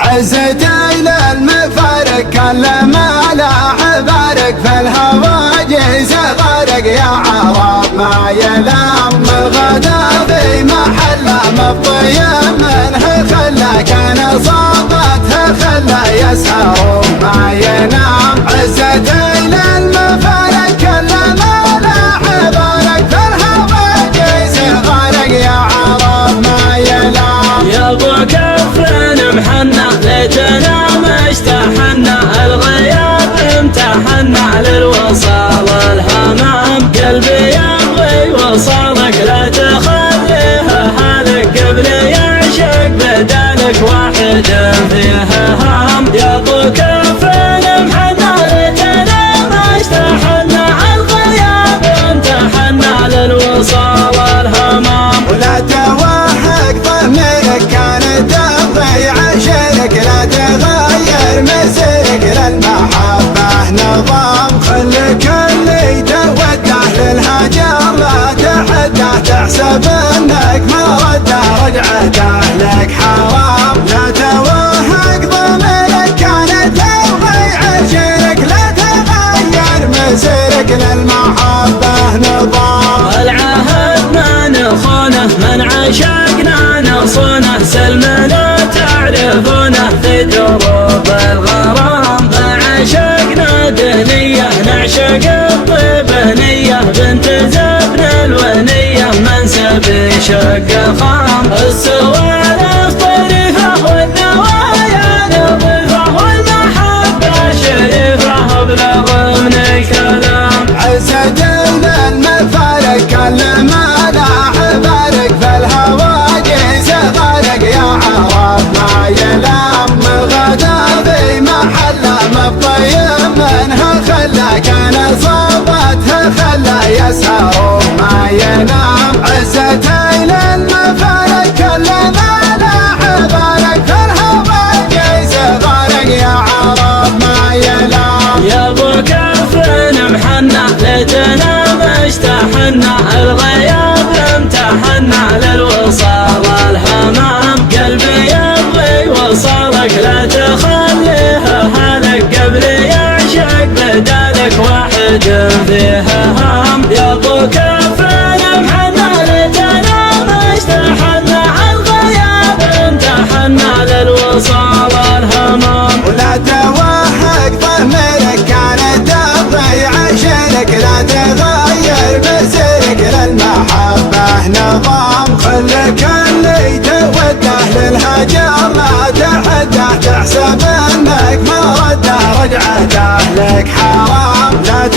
عزتي للمفارق كل ما لا بارك في الهواجس غارق يا عرب ما يلام الغدا في محله مبطي منه خلا كان صابته خلا يسهر ما ينام عزتي للمفارق كل ما لا بارك في الهواجس غارق يا عرب ما يلام يا ابو كفن محنى ليتنا مشتحنا الغياب امتحنا للوصال الهمام قلبي يبغي وصالك لا تخليها حالك قبل يعشق بدالك واحد فيها هام يا ابو كفن محنى ليتنا مشتحنا الغياب امتحنا للوصال الهمام ولا توهق ضميرك كانت تبغي عشرك لا تغير مسيرك للمحبة نظام خليك اللي توده للهجر لا تحده تحسب انك ما رده رجعته لك حرام لا توهق ضميرك كانت تبغي عشرك لا تغير مسيرك للمحبة نظام العهد ما نخونه من عشقنا نصونه سلمنا تعرفونه في دروب الغرام ما عشقنا دنية نعشق الطيب نية بنت زبن الونية منسب شق خام السوالف طريفة والنوايا نظيفة والمحبة شريفة أبلغ من الكلام عزتي للمفارق كل ما لا بارك في الهواجس غارق يا عرب ما يلام الغدا في محله مبطي منها خلا كان صابته خلا يسهر ما ينام عزتي للمفارق كل ما لا بارك في الهواجس غارق يا عرب ما يلام يا ابو كفن محنى ليتنا مشتحنا الغياب امتحنا للوصال الهمام قلبي يبغي وصالك لا تخليها حالك قبل يعشق بدالك واحد فيها هام يا ابو كفن محنى ليتنا مشتحنا الغياب امتحنا للوصال الهمام ولا توهق ضميرك كانت تبغي عشرك لا تغير مسيرك للمحبة نظام خليك اللي توده للهجر لا تحده تحسب انك ما رده رجعته لك حرام لا